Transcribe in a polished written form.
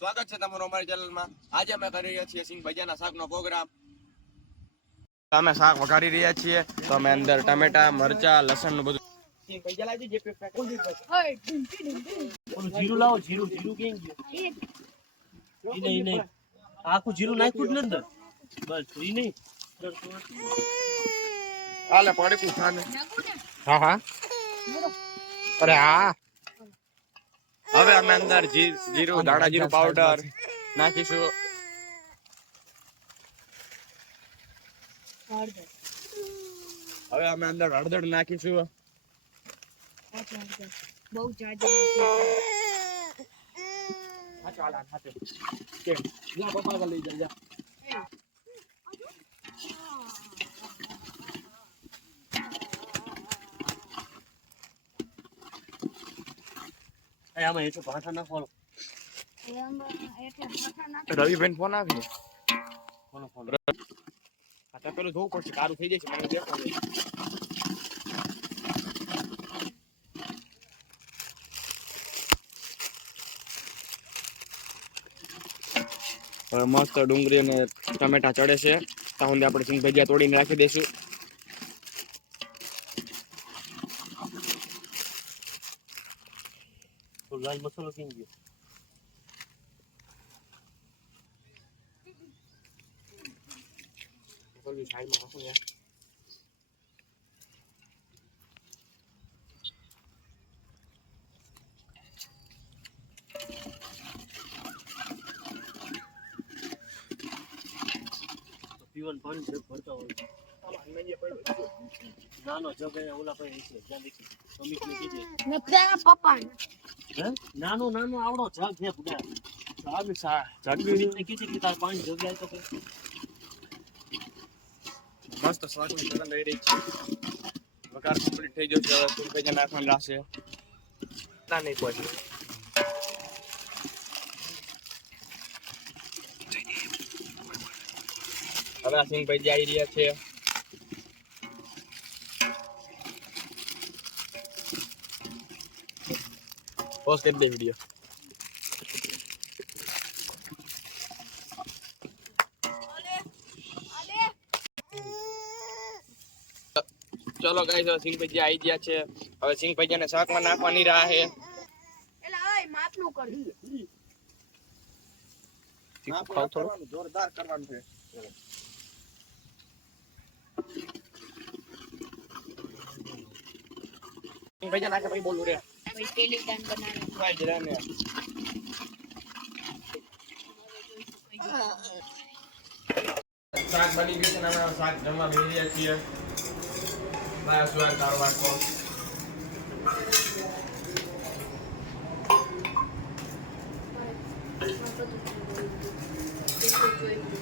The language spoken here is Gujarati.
સ્વાગત છે તમારું અમારી ચેનલમાં। આજે અમે કરી રહ્યા છીએ સિંગ ભજીયાના શાકનો પ્રોગ્રામ। અમે શાક વઘારી રહ્યા છીએ તો અમે અંદર ટામેટા મરચા લસણ નું બધું સિંગ ભજીયા લાવી દીજે પેક ઓલું જીરું લાવો જીરું જીરું કેમ ગયું ઈ નહીં આખું જીરું નાખ્યું જ અંદર બસ ઈ નહીં હાલે પાણી પૂછાને હા હા અરે હા હવે અમે અંદર જીરું ધાણા જીરું પાવડર નાખીશું। હવે અમે અંદર હળદર નાખીશું। બહુ જાજી હા ચાલ હાથે કે જા પપ્પા લઈ જા આમાં એ તો ભાષા ના ફોલો રવિબેન ફોન આવી ફોલો ફોલો આ તો પેલું જોવું પડશે કારું થઈ જશે મને દેખો હવે મસ્ત ડુંગળી અને ટમેટા ચડે છે ત્યાં સુધી આપણે સિંગ ભજીયા તોડીને રાખી દઈશું। તો લાલ મસાલો કેમ ગયો સાઈડમાં રાખો યાર પીવાનું પાણી જગ ભરતા હોય નાનો જગ ઓલા પાસે છે જ્યાં દેખી અમિત ને કીધે ને પપ્પા હે નાનો નાનો આવડો જગ છે પુડા જગ ને કીધે કે તાર પાણી જગ જાય તો કે મસ્ત સ્વાદની ગરમ લઈ રહી છે વઘાર કમ્પ્લીટ થઈ ગયો છે હવે સિંગ ભજીયા નાખવાનું લાગશે ના નહીં પહોંચે હવે આ સિંગ ભજીયા આવી રહ્યા છે પોસ્ટ કરી દે વિડીયો ચલો ગાઈસ સિંગ ભજીયા આવી ગયા છે હવે સિંગ ભજીયાને શાકમાં નાખવાની રાહ છે એલા ઓય માપનું કર ખાવ થોડું જોરદાર કરવાનું છે સિંગ ભજીયા નાખે પછી બોલું રે કોઈ પેલી દાન બનાવે ભાઈ જરા ને શાક બની ગયું છે ને અમે શાક જમવા બેસી રહ્યા છીએ બાય સ્વાદ કારવાર કો જોઈ